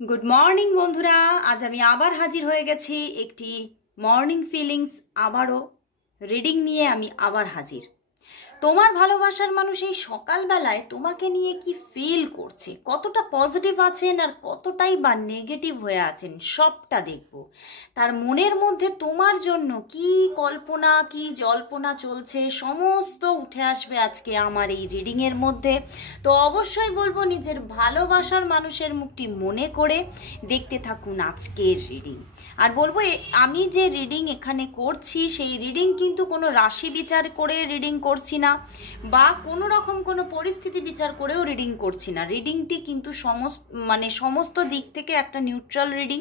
Good morning বন্ধুরা, আজ আমি আবার হাজির হয়ে গেছি একটি মর্নিং ফিলিংস আবারও রিডিং নিয়ে। আমি আবার হাজির। তোমার ভালোবাসার মানুষ এই সকালবেলায় তোমাকে নিয়ে কি ফিল করছে, কতটা পজিটিভ আছেন আর কতটাই বা নেগেটিভ হয়ে আছেন, সবটা দেখব। তার মনের মধ্যে তোমার জন্য কি কল্পনা কি জল্পনা চলছে সমস্ত উঠে আসবে আজকে আমার এই রিডিংয়ের মধ্যে। তো অবশ্যই বলবো নিজের ভালোবাসার মানুষের মুখটি মনে করে দেখতে থাকুন আজকের রিডিং। আর বলবো আমি যে রিডিং এখানে করছি সেই রিডিং কিন্তু কোনো রাশি বিচার করে রিডিং করছি না বা কোনো রকম কোনো পরিস্থিতি বিচার করেও রিডিং করছি না। রিডিংটি কিন্তু সমস্ত দিক থেকে একটা নিউট্রাল রিডিং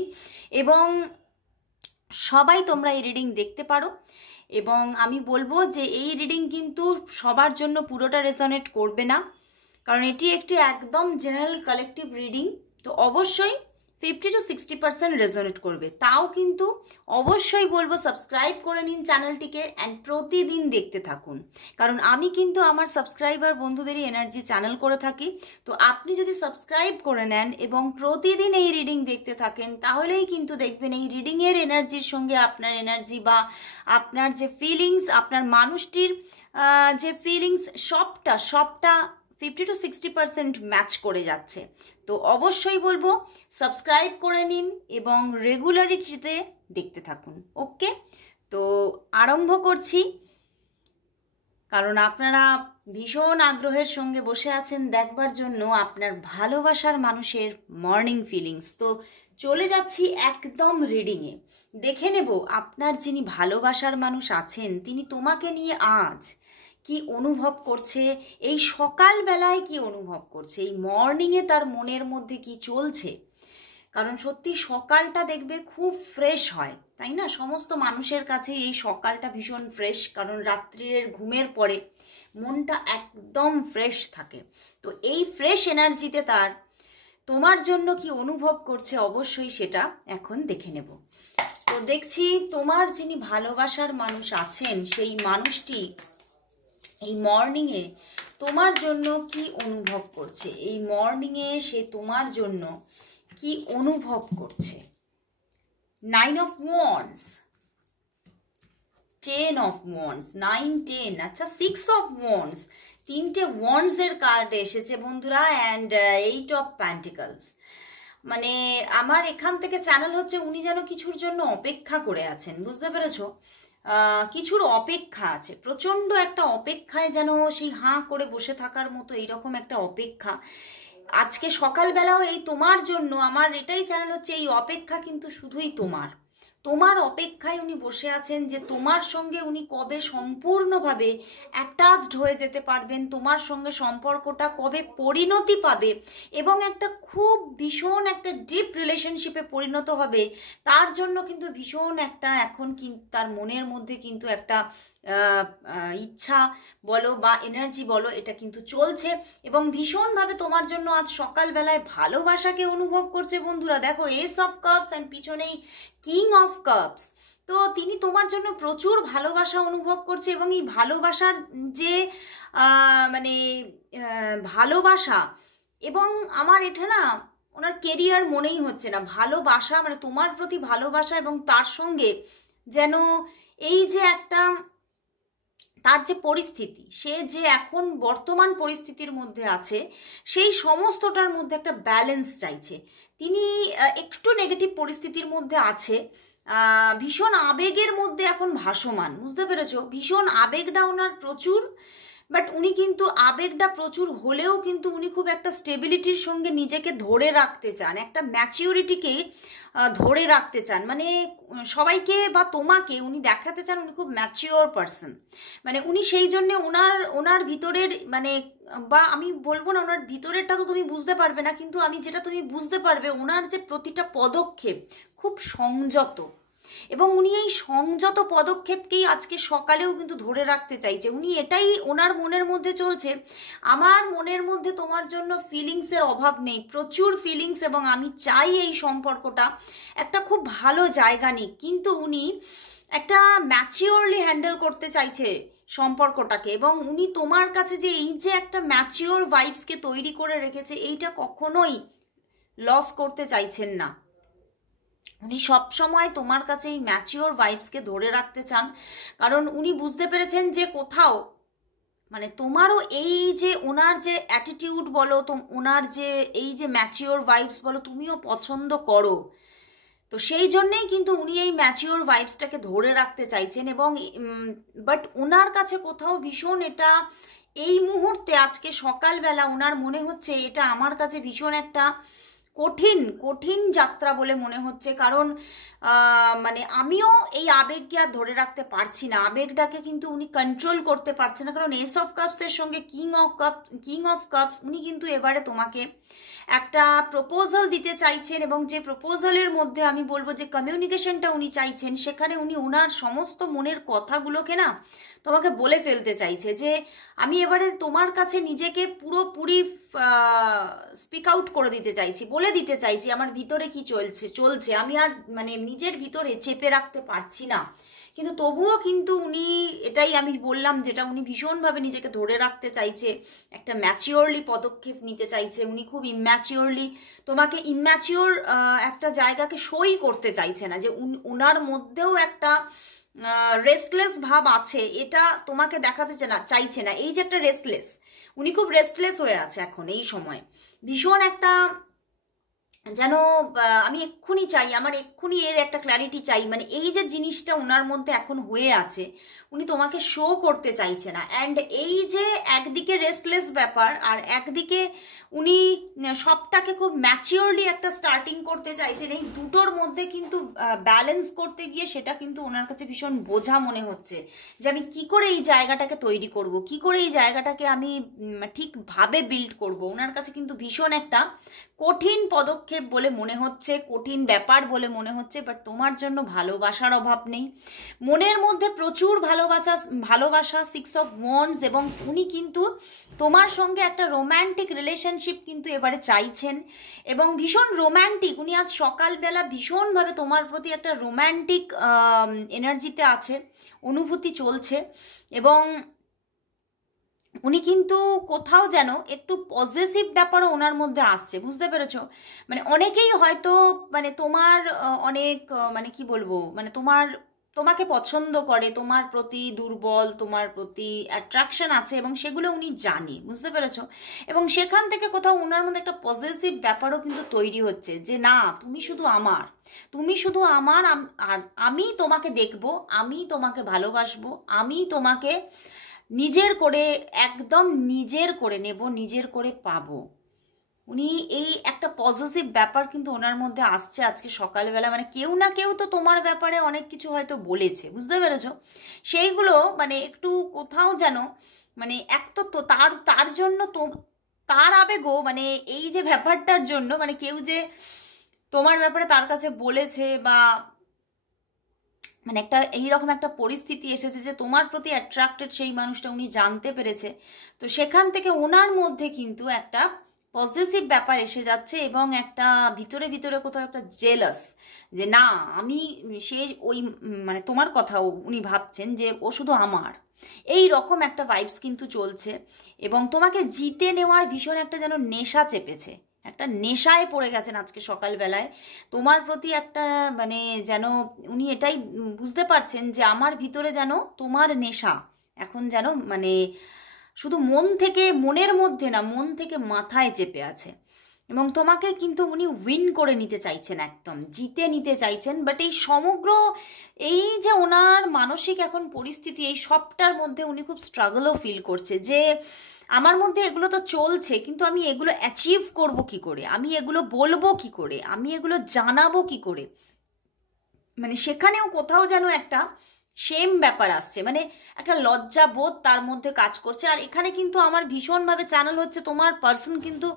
এবং সবাই তোমরা এই রিডিং দেখতে পারো। এবং আমি বলবো যে এই রিডিং কিন্তু সবার জন্য পুরোটা রেজনেট করবে না, কারণ এটি একটি একদম জেনারেল কালেকটিভ রিডিং। তো অবশ্যই 50 to 60% রেজনেট করবে। তাও কিন্তু অবশ্যই বলবো সাবস্ক্রাইব করে নিন চ্যানেলটিকে অ্যান্ড প্রতিদিন দেখতে থাকুন, কারণ আমি কিন্তু আমার সাবস্ক্রাইবার বন্ধুদেরই এনার্জি চ্যানেল করে থাকি। তো আপনি যদি সাবস্ক্রাইব করে নেন এবং প্রতিদিন এই রিডিং দেখতে থাকেন তাহলেই কিন্তু দেখবেন এই রিডিংয়ের এনার্জির সঙ্গে আপনার এনার্জি বা আপনার যে ফিলিংস, আপনার মানুষটির যে ফিলিংস সবটা 50 to 60% ম্যাচ করে যাচ্ছে। তো অবশ্যই বলবো সাবস্ক্রাইব করে নিন এবং রেগুলারিটিতে দেখতে থাকুন। ওকে, তো আরম্ভ করছি, কারণ আপনারা ভীষণ আগ্রহের সঙ্গে বসে আছেন দেখবার জন্য আপনার ভালোবাসার মানুষের মর্নিং ফিলিংস। তো চলে যাচ্ছি একদম রিডিংয়ে। দেখে নেব আপনার যিনি ভালোবাসার মানুষ আছেন তিনি তোমাকে নিয়ে আজ কি অনুভব করছে, এই সকালবেলায় কি অনুভব করছে, এই মর্নিংয়ে তার মনের মধ্যে কি চলছে। কারণ সত্যি সকালটা দেখবে খুব ফ্রেশ হয়, তাই না? সমস্ত মানুষের কাছে এই সকালটা ভীষণ ফ্রেশ, কারণ রাত্রির ঘুমের পরে মনটা একদম ফ্রেশ থাকে। তো এই ফ্রেশ এনার্জিতে তার তোমার জন্য কি অনুভব করছে অবশ্যই সেটা এখন দেখে নেব। তো দেখছি তোমার যিনি ভালোবাসার মানুষ আছেন সেই মানুষটি এই মর্নিংয়ে তোমার জন্য কি অনুভব করছে, এই মর্নিংয়ে সে তোমার জন্য কি অনুভব করছে। 9 of Wands, 10 of Wands, 9, 10, আচ্ছা 6 of Wands, তিনটে ওয়ান্ডস এর কার্ড এসেছে বন্ধুরা, অ্যান্ড 8 of Pentacles। মানে আমার এখান থেকে চ্যানেল হচ্ছে উনি যেন কিছুর জন্য অপেক্ষা করে আছেন, বুঝতে পেরেছো? কিছুর অপেক্ষা আছে, প্রচণ্ড একটা অপেক্ষায়, যেন সেই হাঁ করে বসে থাকার মতো এইরকম একটা অপেক্ষা আজকে সকালবেলাও এই তোমার জন্য। আমার এটাই চ্যানেল হচ্ছে এই অপেক্ষা কিন্তু শুধুই তোমার অপেক্ষায় উনি বসে আছেন যে তোমার সঙ্গে উনি কবে সম্পূর্ণভাবে অ্যাটাচড হয়ে যেতে পারবেন, তোমার সঙ্গে সম্পর্কটা কবে পরিণতি পাবে এবং একটা খুব ভীষণ একটা ডিপ রিলেশনশিপে পরিণত হবে, তার জন্য কিন্তু ভীষণ একটা এখন কিন্তু তার মনের মধ্যে কিন্তু একটা ইচ্ছা বলো বা এনার্জি বলো, এটা কিন্তু চলছে এবং ভীষণভাবে তোমার জন্য আজ সকালবেলায় ভালোবাসাকে অনুভব করছে বন্ধুরা। দেখো এস অফ কাপস অ্যান্ড পিছনেই কিং অফ কাপস। তো তিনি তোমার জন্য প্রচুর ভালোবাসা অনুভব করছে এবং এই ভালোবাসার যে মানে ভালোবাসা, এবং আমার এটা না ওনার কেরিয়ার মনেই হচ্ছে না, ভালোবাসা মানে তোমার প্রতি ভালোবাসা এবং তার সঙ্গে যেন এই যে একটা তার যে পরিস্থিতি, সে যে এখন বর্তমান পরিস্থিতির মধ্যে আছে সেই সমস্তটার মধ্যে একটা ব্যালেন্স চাইছে। তিনি একটু নেগেটিভ পরিস্থিতির মধ্যে আছে, ভীষণ আবেগের মধ্যে এখন ভাসমান, বুঝতে পেরেছো? ভীষণ আবেগটা ওনার প্রচুর, বাট উনি কিন্তু আবেগটা প্রচুর হলেও কিন্তু উনি খুব একটা স্টেবিলিটির সঙ্গে নিজেকে ধরে রাখতে চান, একটা ম্যাচিউরিটিকে ধরে রাখতে চান। মানে সবাইকে বা তোমাকে উনি দেখাতে চান উনি খুব ম্যাচিওর পারসন। মানে উনি সেই জন্য ওনার ভিতরের মানে, বা আমি বলবো না ওনার ভিতরেরটা তো তুমি বুঝতে পারবে না, কিন্তু আমি যেটা তুমি বুঝতে পারবে ওনার যে প্রতিটা পদক্ষেপ খুব সংযত, এবং উনি এই সংযত পদক্ষেপকেই আজকে সকালেও কিন্তু ধরে রাখতে চাইছে। উনি এটাই ওনার মনের মধ্যে চলছে, আমার মনের মধ্যে তোমার জন্য ফিলিংসের অভাব নেই, প্রচুর ফিলিংস, এবং আমি চাই এই সম্পর্কটা একটা খুব ভালো জায়গা নিক, কিন্তু উনি একটা ম্যাচিওরলি হ্যান্ডেল করতে চাইছে সম্পর্কটাকে। এবং উনি তোমার কাছে যে এই যে একটা ম্যাচিওর ভাইবসকে তৈরি করে রেখেছে, এইটা কখনোই লস করতে চাইছেন না। উনি সবসময় তোমার কাছে এই ম্যাচিওর ভাইবসকে ধরে রাখতে চান, কারণ উনি বুঝতে পেরেছেন যে কোথাও মানে তোমারও এই যে ওনার যে অ্যাটিটিউড বলো, তো ওনার যে এই যে ম্যাচিওর ভাইবস বলো, তুমিও পছন্দ করো। তো সেই জন্যেই কিন্তু উনি এই ম্যাচিওর ভাইবসটাকে ধরে রাখতে চাইছেন। এবং বাট ওনার কাছে কোথাও ভীষণ এটা এই মুহূর্তে আজকে সকালবেলা ওনার মনে হচ্ছে এটা আমার কাছে ভীষণ একটা কঠিন কঠিন যাত্রা বলে মনে হচ্ছে। কারণ মানে আমিও এই আবেগকে আর ধরে রাখতে পারছি না, আবেগটাকে কিন্তু উনি কন্ট্রোল করতে পারছে না। কারণ এস অফ কাপসের সঙ্গে কিং অফ কাপস উনি কিন্তু এবারে তোমাকে একটা প্রপোজাল দিতে চাইছেন, এবং যে প্রপোজালের মধ্যে আমি বলবো যে কমিউনিকেশনটা উনি চাইছেন, সেখানে উনি ওনার সমস্ত মনের কথাগুলোকে না তোমাকে বলে ফেলতে চাইছে যে আমি এবারে তোমার কাছে নিজেকে পুরোপুরি স্পিক আউট করে দিতে চাইছি, বলে দিতে চাইছি আমার ভিতরে কি চলছে আমি আর মানে নিজের ভিতরে চেপে রাখতে পারছি না। কিন্তু তবুও কিন্তু উনি এটাই আমি বললাম যেটা উনি ভীষণভাবে নিজেকে ধরে রাখতে চাইছে, একটা ম্যাচিওরলি পদক্ষেপ নিতে চাইছে। উনি খুব ইম্যাচিওরলি তোমাকে ইম্যাচিওর একটা জায়গাকে সই করতে চাইছে না, যে ওনার মধ্যেও একটা রেস্টলেস ভাব আছে, এটা তোমাকে দেখাতে চাইছে না। এই যে একটা রেস্টলেস, উনি খুব রেস্টলেস হয়ে আছে এখন এই সময়, ভীষণ একটা যেন আমি এক্ষুনি চাই, আমার এক্ষুনি এর একটা ক্ল্যারিটি চাই। মানে এই যে জিনিসটা ওনার মধ্যে এখন হয়ে আছে, উনি তোমাকে শো করতে চাইছে না। অ্যান্ড এই যে একদিকে রেস্টলেস ব্যাপার, আর একদিকে উনি সবটাকে খুব ম্যাচিওরলি একটা স্টার্টিং করতে চাইছেন, এই দুটোর মধ্যে কিন্তু ব্যালেন্স করতে গিয়ে সেটা কিন্তু ওনার কাছে ভীষণ বোঝা মনে হচ্ছে, যে আমি কি করে এই জায়গাটাকে তৈরি করব, কি করে এই জায়গাটাকে আমি ঠিকভাবে বিল্ড করব। ওনার কাছে কিন্তু ভীষণ একটা কঠিন পদক্ষেপ বলে মনে হচ্ছে, কঠিন ব্যাপার বলে মনে হচ্ছে। বাট তোমার জন্য ভালোবাসার অভাব নেই, মনের মধ্যে প্রচুর ভালোবাসা 6 অফ ওয়ান্ডস, এবং উনি কিন্তু তোমার সঙ্গে একটা রোম্যান্টিক রিলেশনশিপ কিন্তু এবারে চাইছেন, এবং ভীষণ রোম্যান্টিক। উনি আজ সকালবেলা ভীষণভাবে তোমার প্রতি একটা রোম্যান্টিক এনার্জিতে আছে, অনুভূতি চলছে। এবং উনি কিন্তু কোথাও যেন একটু পজিটিভ ব্যাপারও ওনার মধ্যে আসছে, বুঝতে পেরেছো? মানে অনেকেই হয়তো মানে তোমার অনেক মানে কি বলবো, মানে তোমাকে পছন্দ করে, তোমার প্রতি দুর্বল, তোমার প্রতি অ্যাট্রাকশন আছে, এবং সেগুলো উনি জানে, বুঝতে পেরেছো? এবং সেখান থেকে কোথাও ওনার মধ্যে একটা পজিটিভ ব্যাপারও কিন্তু তৈরি হচ্ছে, যে না তুমি শুধু আমার, আর আমি তোমাকে দেখবো, আমি তোমাকে ভালোবাসবো, আমি তোমাকে নিজের করে একদম নিজের করে নেব, নিজের করে পাবো। উনি এই একটা পজিটিভ ব্যাপার কিন্তু ওনার মধ্যে আসছে আজকে সকালবেলা। মানে কেউ না কেউ তো তোমার ব্যাপারে অনেক কিছু হয়তো বলেছে, বুঝতে পেরেছো? সেইগুলো মানে একটু কোথাও যেন মানে এক তো তার জন্য তো তার আবেগও মানে এই যে ব্যাপারটার জন্য, মানে কেউ যে তোমার ব্যাপারে তার কাছে বলেছে, বা মানে একটা এইরকম একটা পরিস্থিতি এসেছে যে তোমার প্রতি অ্যাট্রাক্টেড সেই মানুষটা উনি জানতে পেরেছে। তো সেখান থেকে ওনার মধ্যে কিন্তু একটা পজিটিভ ব্যাপার এসে যাচ্ছে, এবং একটা ভিতরে ভিতরে কোথাও একটা জেলাস, যে না আমি সে ওই মানে তোমার কথাও উনি ভাবছেন যে ও শুধু আমার, এই রকম একটা ভাইবস কিন্তু চলছে। এবং তোমাকে জিতে নেওয়ার ভীষণ একটা যেন নেশা চেপেছে, একটা নেশায় পড়ে গেছেন আজকে সকালবেলায় তোমার প্রতি একটা মানে যেন উনি এটাই বুঝতে পারছেন যে আমার ভিতরে যেন তোমার নেশা এখন যেন মানে শুধু মনের মধ্যে না, মন থেকে মাথায় চেপে আছে। এবং তোমাকে কিন্তু উনি উইন করে নিতে চাইছেন, একদম জিতে নিতে চাইছেন। বাট এই সমগ্র এই যে ওনার মানসিক এখন পরিস্থিতি, এই সবটার মধ্যে উনি খুব স্ট্রাগলও ফিল করছে, যে আমার মধ্যে এগুলো তো চলছে, কিন্তু আমি এগুলো অ্যাচিভ করব কি করে, আমি এগুলো বলবো কি করে, আমি এগুলো জানাবো কি করে। মানে সেখানেও কোথাও যেন একটা সেম ব্যাপার আসছে, মানে একটা লজ্জা বোধ তার মধ্যে কাজ করছে। আর এখানে কিন্তু আমার ভীষণভাবে চ্যানেল হচ্ছে তোমার পার্সন কিন্তু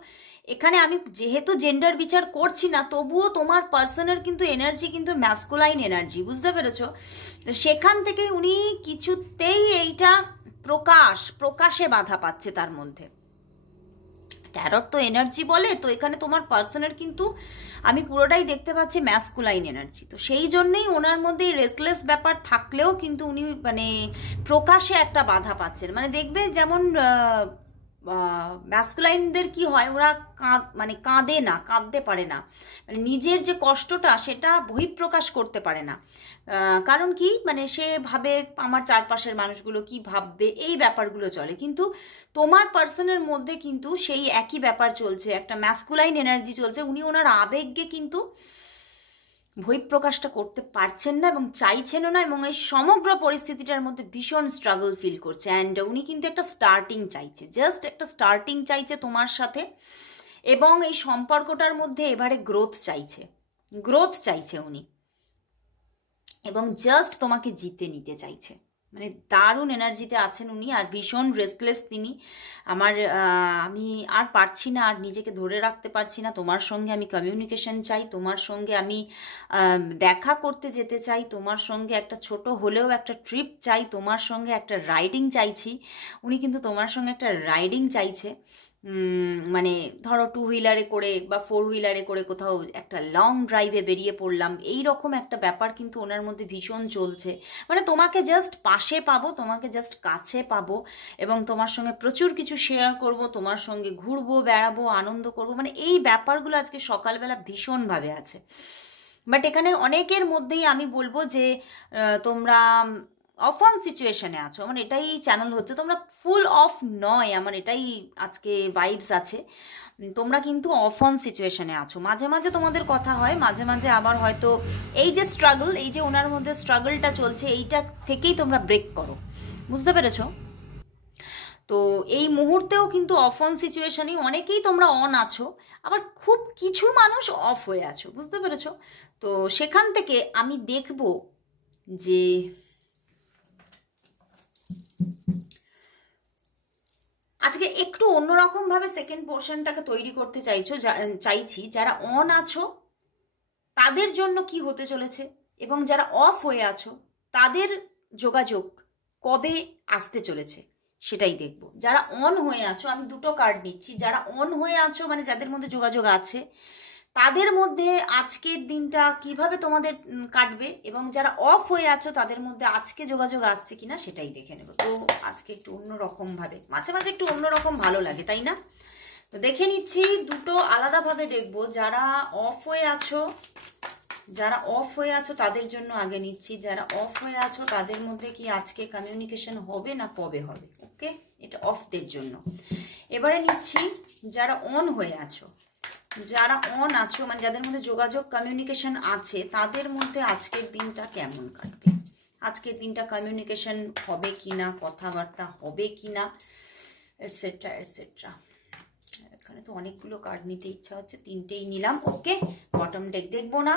এখানে, আমি যেহেতু জেন্ডার বিচার করছি না, তবুও তোমার পার্সনের কিন্তু এনার্জি কিন্তু ম্যাসকুলাইন এনার্জি, বুঝতে পেরেছো? তো সেখান থেকে উনি কিছুতেই এইটা প্রকাশে বাধা পাচ্ছে তার মধ্যে। ট্যারট তো এনার্জি বলে, তো এখানে তোমার পার্সনের কিন্তু আমি পুরোটাই দেখতে পাচ্ছি ম্যাসকুলাইন এনার্জি। তো সেই জন্যই ওনার মধ্যে এই রেস্টলেস ব্যাপার থাকলেও কিন্তু উনি মানে প্রকাশে একটা বাধা পাচ্ছেন। মানে দেখবে যেমন ম্যাসকুলাইনদের কি হয়, ওরা মানে কাঁদে না, কাঁদতে পারে না, মানে নিজের যে কষ্টটা সেটা বহিঃপ্রকাশ করতে পারে না। কারণ কি, মানে সে ভাবে আমার চারপাশের মানুষগুলো কি ভাববে, এই ব্যাপারগুলো চলে। কিন্তু তোমার পার্সনের মধ্যে কিন্তু সেই একই ব্যাপার চলছে, একটা ম্যাসকুলাইন এনার্জি চলছে। উনি ওনার আবেগকে কিন্তু বহিঃপ্রকাশটা করতে পারছেন না এবং চাইছেনও না, এবং এই সমগ্র পরিস্থিতিটার মধ্যে ভীষণ স্ট্রাগল ফিল করছে। অ্যান্ড উনি কিন্তু একটা স্টার্টিং চাইছে, জাস্ট একটা স্টার্টিং চাইছে তোমার সাথে, এবং এই সম্পর্কটার মধ্যে এবারে গ্রোথ চাইছে উনি, এবং জাস্ট তোমাকে জিতে নিতে চাইছে। মানে দারুণ এনার্জিতে আছেন উনি, আর ভীষণ রেস্টলেস তিনি। আমি আর পারছি না, আর নিজেকে ধরে রাখতে পারছি না। তোমার সঙ্গে আমি কমিউনিকেশন চাই, তোমার সঙ্গে আমি দেখা করতে যেতে চাই, তোমার সঙ্গে একটা ছোট হলেও একটা ট্রিপ চাই, তোমার সঙ্গে একটা রাইডিং চাইছি। উনি কিন্তু তোমার সঙ্গে একটা রাইডিং চাইছে, মানে ধরো 2 হুইলারে করে বা 4 হুইলারে করে কোথাও একটা লং ড্রাইভে বেরিয়ে পড়লাম, এই রকম একটা ব্যাপার কিন্তু ওনার মধ্যে ভীষণ চলছে। মানে তোমাকে জাস্ট পাশে পাবো, তোমাকে জাস্ট কাছে পাবো, এবং তোমার সঙ্গে প্রচুর কিছু শেয়ার করব, তোমার সঙ্গে ঘুরবো, বেড়াবো, আনন্দ করব, মানে এই ব্যাপারগুলো আজকে সকালবেলা ভীষণভাবে আছে। বাট এখানে অনেকের মধ্যেই আমি বলবো যে তোমরা অফ অন সিচুয়েশনে আছো, আমার এটাই চ্যানেল হচ্ছে। তোমরা ফুল অফ নয়, আমার এটাই আজকে ভাইবস আছে। তোমরা কিন্তু অফ অন সিচুয়েশনে আছো। মাঝে মাঝে তোমাদের কথা হয়, মাঝে মাঝে আবার হয়তো এই যে স্ট্রাগল, এই যে ওনার মধ্যে স্ট্রাগলটা চলছে, এইটা থেকেই তোমরা ব্রেক করো, বুঝতে পেরেছো? তো এই মুহূর্তেও কিন্তু অফ অন সিচুয়েশনই, অনেকেই তোমরা অন আছো, আবার খুব কিছু মানুষ অফ হয়ে আছো, বুঝতে পেরেছো? তো সেখান থেকে আমি দেখব যে আজকে একটু অন্যরকমভাবে সেকেন্ড পোর্শনটাকে তৈরি করতে চাইছি। যারা অন আছো তাদের জন্য কি হতে চলেছে, এবং যারা অফ হয়ে আছো তাদের যোগাযোগ কবে আসতে চলেছে সেটাই দেখব। যারা অন হয়ে আছো, আমি দুটো কার্ড নিচ্ছি। যারা অন হয়ে আছো মানে যাদের মধ্যে যোগাযোগ আছে, তাদের মধ্যে আজকের দিনটা কিভাবে তোমাদের কাটবে, এবং যারা অফ হয়ে আছো তাদের মধ্যে আজকে যোগাযোগ আসছে কিনা সেটাই দেখে নেব। তো আজকে একটু অন্যরকম ভাবে, মাঝে মাঝে একটু অন্যরকম ভালো লাগে, তাই না? তো দেখে নিচ্ছি, দুটো আলাদাভাবে দেখবো। যারা অফ হয়ে আছো তাদের জন্য আগে নিচ্ছি। যারা অফ হয়ে আছো তাদের মধ্যে কি আজকে কমিউনিকেশন হবে না কবে হবে? ওকে, এটা অফদের জন্য। এবারে নিচ্ছি যারা অন হয়ে আছো, যারা অন আছো মানে যাদের মধ্যে যোগাযোগ কমিউনিকেশন আছে, তাদের মধ্যে আজকের দিনটা কেমন কাটবে, আজকের দিনটা কমিউনিকেশন হবে কিনা, কথাবার্তা হবে কিনা, এটসেট্রা এটসেট্রা। এখানে তো অনেকগুলো কার্ড নিতে ইচ্ছা হচ্ছে, তিনটেই নিলাম। ওকে, বটম ডেক দেখবো না,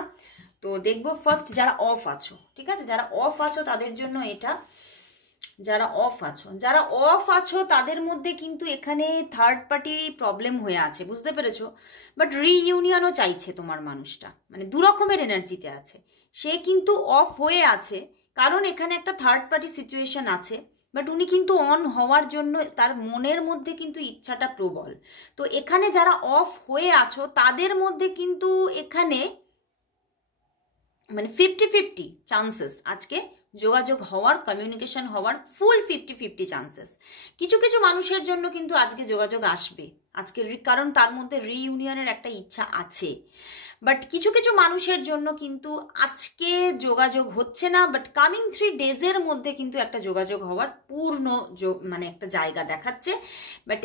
তো দেখবো ফার্স্ট যারা অফ আছো। ঠিক আছে, যারা অফ আছো তাদের জন্য এটা। যারা অফ আছো তাদের মধ্যে কিন্তু এখানে থার্ড পার্টি প্রবলেম হয়ে আছে, বুঝতে পেরেছো? বাট রিইউনিয়নও চাইছে তোমার মানুষটা, মানে দু রকমের এনার্জিতে আছে। সে কিন্তু অফ হয়ে আছে কারণ এখানে একটা থার্ড পার্টি সিচুয়েশন আছে, বাট উনি কিন্তু অন হওয়ার জন্য তার মনের মধ্যে কিন্তু ইচ্ছাটা প্রবল। তো এখানে যারা অফ হয়ে আছো তাদের মধ্যে কিন্তু এখানে মানে 50-50 চান্সেস আজকে যোগাযোগ হওয়ার, কমিউনিকেশন হওয়ার, ফুল 50-50 চান্সেস। কিছু কিছু মানুষের জন্য কিন্তু আজকে যোগাযোগ আসবে আজকে, কারণ তার মধ্যে রিইউনিয়নের একটা ইচ্ছা আছে। বাট কিছু কিছু মানুষের জন্য কিন্তু আজকে যোগাযোগ হচ্ছে না, বাট কামিং 3 ডেজের মধ্যে কিন্তু একটা যোগাযোগ হওয়ার পূর্ণ মানে একটা জায়গা দেখাচ্ছে। বাট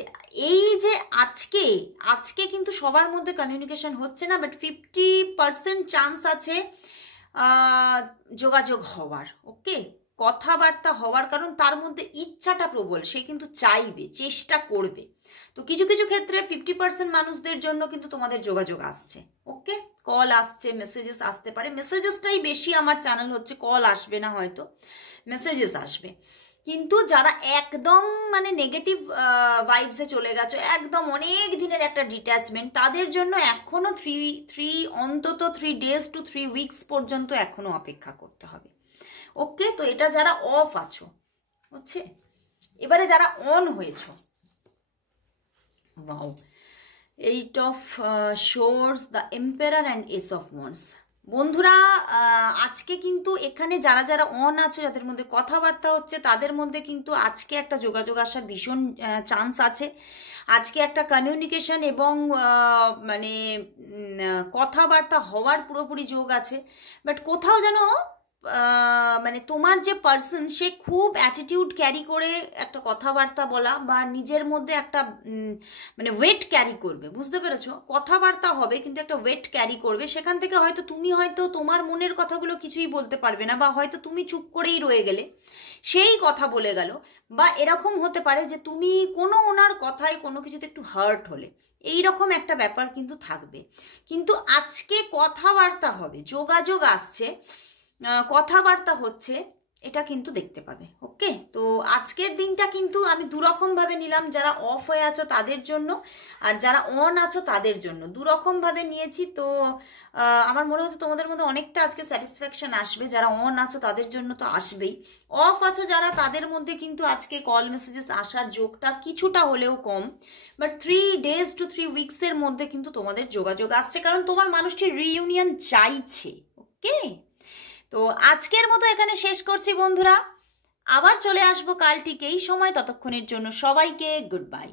এই যে আজকে কিন্তু সবার মধ্যে কমিউনিকেশন হচ্ছে না, বাট 50% চান্স আছে যোগাযোগ হওয়ার। ওকে, কথাবার্তা হওয়ার, কারণ তার মধ্যে ইচ্ছাটা প্রবল, সে কিন্তু চাইবে, চেষ্টা করবে। তো কিছু কিছু ক্ষেত্রে 50% মানুষদের জন্য কিন্তু তোমাদের যোগাযোগ আসছে। ওকে, কল আসছে, মেসেজেস আসতে পারে। মেসেজেসটাই বেশি আমার চ্যানেল হচ্ছে, কল আসবে না, হয়তো মেসেজেস আসবে। কিন্তু যারা একদম মানে নেগেটিভ ভাইবসে চলে গেছো, একদম অনেক দিনের একটা ডিট্যাচমেন্ট, তাদের জন্য এখনো অন্তত 3 days to 3 weeks পর্যন্ত এখনো অপেক্ষা করতে হবে। ওকে, তো এটা যারা অফ আছো হচ্ছে। এবারে যারা অন হয়েছো, wow, 8 of Swords, the Emperor and Ace of Wands। বন্ধুরা আজকে কিন্তু এখানে যারা যারা অন আছো, যাদের মধ্যে কথাবার্তা হচ্ছে, তাদের মধ্যে কিন্তু আজকে একটা যোগাযোগ আসার ভীষণ চান্স আছে। আজকে একটা কমিউনিকেশন এবং মানে কথাবার্তা হওয়ার পুরোপুরি যোগ আছে। বাট কোথাও যেন মানে তোমার যে পার্সন সে খুব অ্যাটিটিউড ক্যারি করে একটা কথাবার্তা বলা বা নিজের মধ্যে একটা মানে ওয়েট ক্যারি করবে, বুঝতে পেরেছো? কথাবার্তা হবে কিন্তু একটা ওয়েট ক্যারি করবে, সেখান থেকে হয়তো তুমি হয়তো তোমার মনের কথাগুলো কিছুই বলতে পারবে না, বা হয়তো তুমি চুপ করেই রয়ে গেলে, সেই কথা বলে গেল। বা এরকম হতে পারে যে তুমি কোনো ওনার কথায় কোনো কিছুতে একটু হার্ট হলে, এই রকম একটা ব্যাপার কিন্তু থাকবে। কিন্তু আজকে কথাবার্তা হবে, যোগাযোগ আসছে, কথাবার্তা হচ্ছে, এটা কিন্তু দেখতে পাবে। ওকে, তো আজকের দিনটা কিন্তু আমি দুরকমভাবে নিলাম, যারা অফ হয়ে আছো তাদের জন্য আর যারা অন আছো তাদের জন্য, দুরকমভাবে নিয়েছি। তো আমার মনে হচ্ছে তোমাদের মধ্যে অনেকটা আজকে স্যাটিসফ্যাকশন আসবে। যারা অন আছো তাদের জন্য তো আসবেই, অফ আছো যারা তাদের মধ্যে কিন্তু আজকে কল মেসেজেস আসার যোগটা কিছুটা হলেও কম। বাট 3 days to 3 weeks-এর মধ্যে কিন্তু তোমাদের যোগাযোগ আসছে, কারণ তোমার মানুষটি রিইউনিয়ন চাইছে। ওকে, তো আজকের মতো এখানে শেষ করছি বন্ধুরা, আবার চলে আসবো কাল ঠিক এই সময়। ততক্ষণের জন্য সবাইকে গুড বাই।